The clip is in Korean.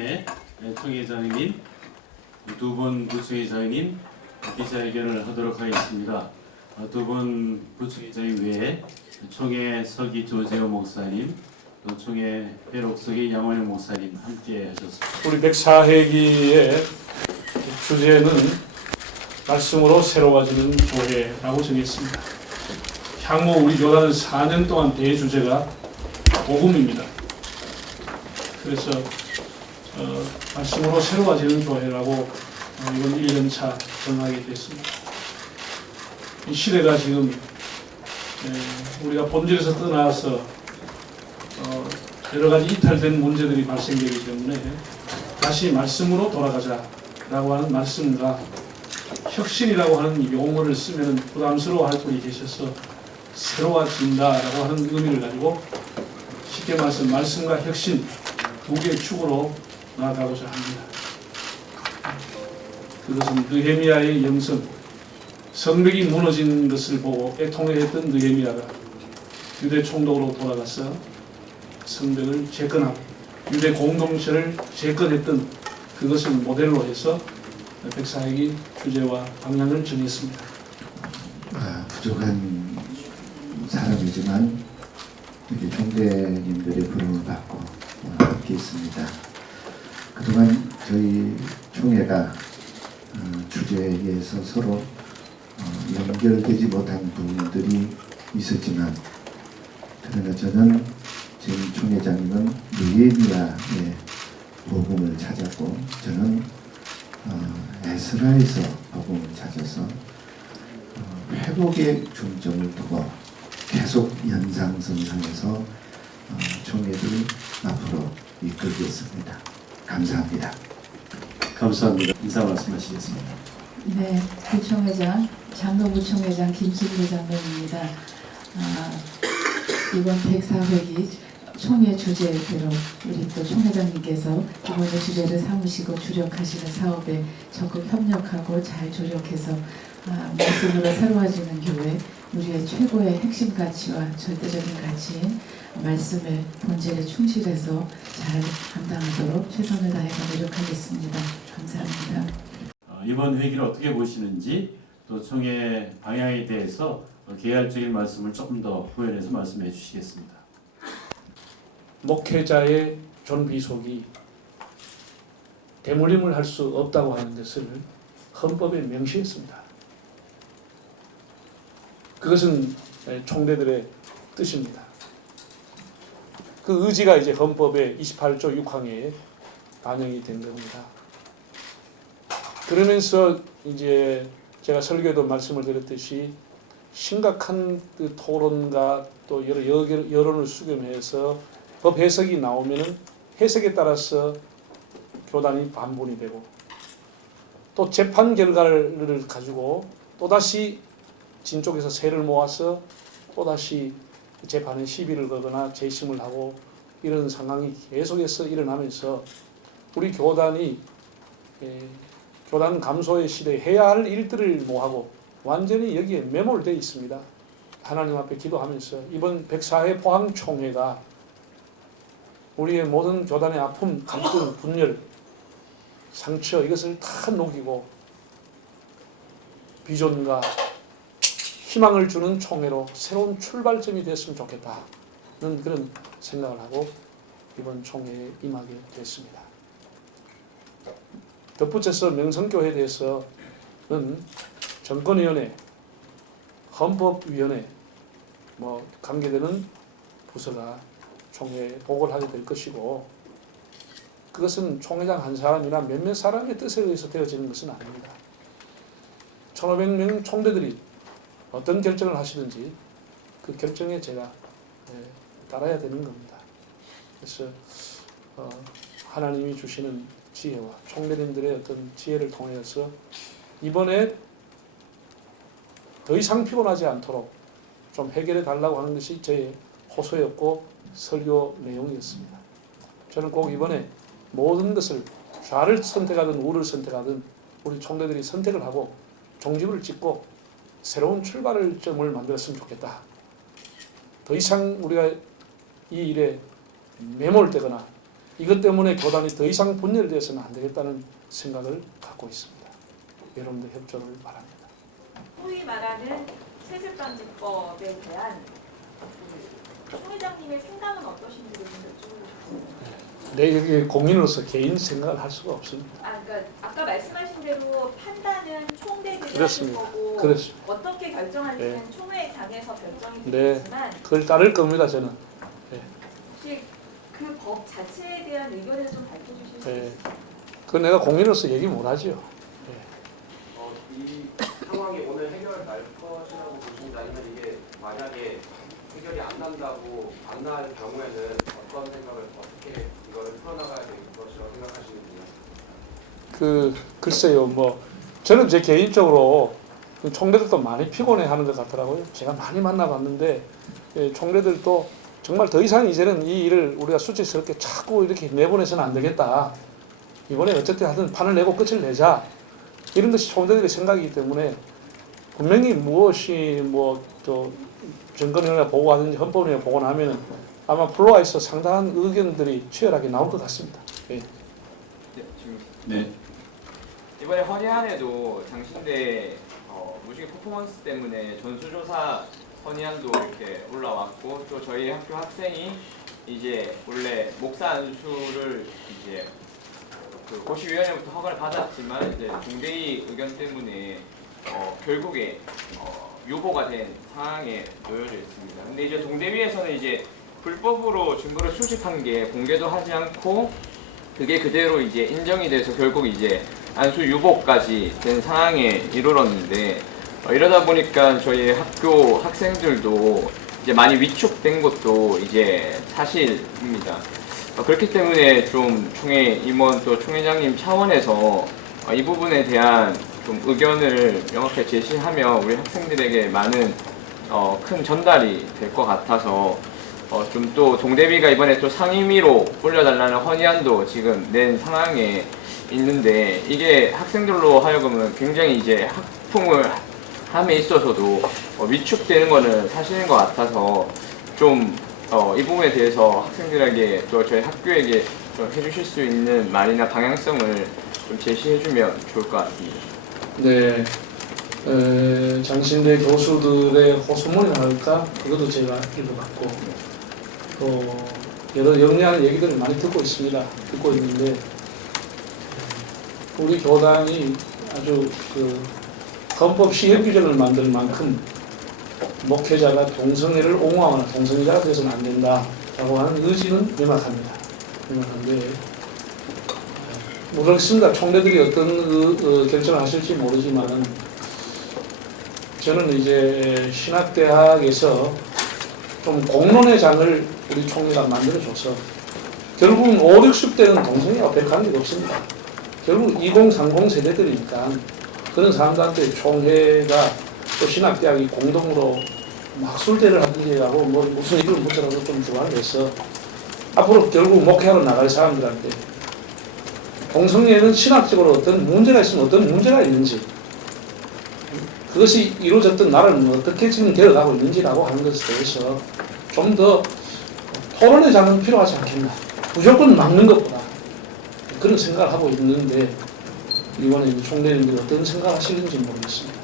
네, 총회장님, 두분 부총회장님 기자회견을 하도록 하겠습니다. 어, 두분 부총회장님 외에 총회 서기 조재호 목사님, 또 총회 회록석의 양원영 목사님 함께 하셨습니다. 우리 104회기의 주제는 말씀으로 새로워지는 교회라고 정했습니다. 향후 우리 교단은 4년 동안 대주제가 복음입니다. 그래서 어, 말씀으로 새로워지는 교회라고 어, 이번 1년차 정하게 됐습니다. 이 시대가 지금 에, 우리가 본질에서 떠나서 어, 여러 가지 이탈된 문제들이 발생되기 때문에 다시 말씀으로 돌아가자라고 하는 말씀과 혁신이라고 하는 용어를 쓰면 부담스러워할 분이 계셔서 새로워진다라고 하는 의미를 가지고 쉽게 말해서 말씀과 혁신 두 개의 축으로 나아가고자 합니다. 그것은 느헤미야의 영성, 성벽이 무너진 것을 보고 애통해했던 느헤미야가 유대 총독으로 돌아가서 성벽을 재건하고 유대 공동체를 재건했던 그것을 모델로 해서 백사회기 주제와 방향을 정했습니다. 아, 부족한 사람이지만 이렇게 총대님들의 부름을 받고 어, 함께 있습니다. 그동안 저희 총회가 어, 주제에 의해서 서로 어, 연결되지 못한 부분들이 있었지만 그러나 저는 지금 총회장님은 느헤미야의 복음을 찾았고 저는 어, 에스라에서 복음을 찾아서 어, 회복의 중점을 두고 계속 연상선상에서 어, 총회를 앞으로 이끌겠습니다. 감사합니다. 감사합니다. 인사 말씀하시겠습니다. 네, 부총회장, 장로부총회장 김진구 장로입니다. 아, 이번 104회기 총회 주제대로 우리 또 총회장님께서 이번에 주제를 삼으시고 주력하시는 사업에 적극 협력하고 잘 조력해서 아, 말씀으로 새로워지는 교회 우리의 최고의 핵심 가치와 절대적인 가치인 말씀의 본질에 충실해서 잘 감당하도록 최선을 다해서 노력하겠습니다. 감사합니다. 어, 이번 회기를 어떻게 보시는지 또 총회 방향에 대해서 어, 개괄적인 말씀을 조금 더 후연해서 말씀해 주시겠습니다. 목회자의 존비속이 대물림을 할 수 없다고 하는 것을 헌법에 명시했습니다. 그것은 총대들의 뜻입니다. 그 의지가 이제 헌법의 28조 6항에 반영이 된 겁니다. 그러면서 이제 제가 설교에도 말씀을 드렸듯이 심각한 그 토론과 또 여러 여- 여론을 수렴해서 법 해석이 나오면은 해석에 따라서 교단이 반분이 되고 또 재판 결과를 가지고 또다시 진 쪽에서 세를 모아서 또다시 재판에 시비를 거거나 재심을 하고 이런 상황이 계속해서 일어나면서 우리 교단이 에, 교단 감소의 시대에 해야 할 일들을 모하고 완전히 여기에 매몰되어 있습니다. 하나님 앞에 기도하면서 이번 104회 포항총회가 우리의 모든 교단의 아픔, 갈등, 분열, 상처 이것을 다 녹이고 비전과 희망을 주는 총회로 새로운 출발점이 됐으면 좋겠다는 그런 생각을 하고 이번 총회에 임하게 됐습니다. 덧붙여서 명성교회에 대해서는 정권위원회, 헌법위원회, 뭐 관계되는 부서가 총회에 보고를 하게 될 것이고 그것은 총회장 한 사람이나 몇몇 사람의 뜻에 의해서 되어지는 것은 아닙니다. 1500명 총대들이 어떤 결정을 하시든지 그 결정에 제가 예, 따라야 되는 겁니다. 그래서 어, 하나님이 주시는 지혜와 총대님들의 어떤 지혜를 통해서 이번에 더 이상 피곤하지 않도록 좀 해결해 달라고 하는 것이 저의 호소였고 설교 내용이었습니다. 저는 꼭 이번에 모든 것을 좌를 선택하든 우를 선택하든 우리 총대들이 선택을 하고 종집을 찍고 새로운 출발을 점을 만들었으면 좋겠다. 더 이상 우리가 이 일에 매몰되거나 이것 때문에 교단이 더 이상 분열되어서는 안 되겠다는 생각을 갖고 있습니다. 여러분들 협조를 바랍니다. 소위 말하는 세습방지법에 대한 그 총회장님의 생각은 어떠신지 좀 여쭤보고. 내 여기 공인으로서 개인 생각을 할 수가 없습니다. 아, 그러니까 아까 말씀하신 대로 판단은 총대들이 하는. 거고 그렇습니다. 어떻게 결정하는지는 총회장에서 결정이 네. 되겠지만 그걸 따를 겁니다. 저는. 혹시 그 법 자체에 대한 의견을 좀 밝혀주실 수 네. 있을까요? 그 내가 공인으로서 얘기 못 하죠. 어, 이 상황이 오늘 해결될 것이라고 보십니다. 아니면 이게 만약에 해결이 안 난다고 안 날 경우에는 어떤 생각을 어떻게 이거를 풀어나가야 될 것이라고 생각하시는지요? 그 글쎄요 뭐 저는 제 개인적으로 그 총대들도 많이 피곤해 하는 것 같더라고요. 제가 많이 만나봤는데 예, 총대들도 정말 더 이상 이제는 이 일을 우리가 수치스럽게 자꾸 이렇게 내보내서는 안 되겠다. 이번에 어쨌든 하든 판을 내고 끝을 내자. 이런 것이 총대들의 생각이기 때문에 분명히 무엇이 뭐저 정권위원회 보고 하든지 헌법위원회 보고 나면은 아마 플로아에서 상당한 의견들이 치열하게 나올 것 같습니다. 네, 지금 네. 이번에 헌의안에도 당신대 어, 무식의 퍼포먼스 때문에 전수조사 헌의안도 이렇게 올라왔고 또 저희 학교 학생이 이제 원래 목사 안수를 이제 그 고시위원회부터 허가를 받았지만 이제 중대위 의견 때문에 어, 결국에 어, 유보가 된 상황에 놓여져 있습니다. 근데 이제 동대위에서는 이제 불법으로 증거를 수집한 게 공개도 하지 않고 그게 그대로 이제 인정이 돼서 결국 이제 안수 유보까지 된 상황에 이르렀는데 어, 이러다 보니까 저희 학교 학생들도 이제 많이 위축된 것도 이제 사실입니다. 어, 그렇기 때문에 좀 총회 임원 또 총회장님 차원에서 어, 이 부분에 대한 좀 의견을 명확하게 제시하면 우리 학생들에게 많은 어, 큰 전달이 될 것 같아서 어, 좀 또 동대비가 이번에 또 상임위로 올려달라는 헌의안도 지금 낸 상황에 있는데 이게 학생들로 하여금은 굉장히 이제 학풍을 함에 있어서도 어, 위축되는 거는 사실인 것 같아서 좀 어, 이 부분에 대해서 학생들에게 또 저희 학교에게 좀 해주실 수 있는 말이나 방향성을 좀 제시해주면 좋을 것 같습니다. 네, 에, 장신대 교수들의 호소문이라 할까 그것도 제가 읽어봤고 또 여러 영리한 얘기들을 많이 듣고 있습니다. 듣고 있는데 우리 교단이 아주 그 헌법 시행 규정을 만들 만큼 목회자가 동성애를 옹호하거나 동성애자가 되어서는 안 된다라고 하는 의지는 명확합니다. 명확한데 모르겠습니다. 총대들이 어떤 그, 어, 결정을 하실지 모르지만 저는 이제 신학대학에서 좀 공론의 장을 우리 총리가 만들어줘서 결국은 5, 60대는 동성애와 별 관계가 없습니다. 결국 2030 세대들이니까 그런 사람들한테 총회가 또 신학대학이 공동으로 막술대를 하든지 하고 뭐 무슨 일을 붙여라도 좀 주관을 해서 앞으로 결국 목회하러 나갈 사람들한테 동성애는 신학적으로 어떤 문제가 있으면 어떤 문제가 있는지 그것이 이루어졌던 나라는 어떻게 지금 되어가고 있는지라고 하는 것에 대해서 좀 더 토론의 장은 필요하지 않겠나. 무조건 막는 것보다 그런 생각을 하고 있는데 이번에 이제 총대님들이 어떤 생각을 하시는지 모르겠습니다.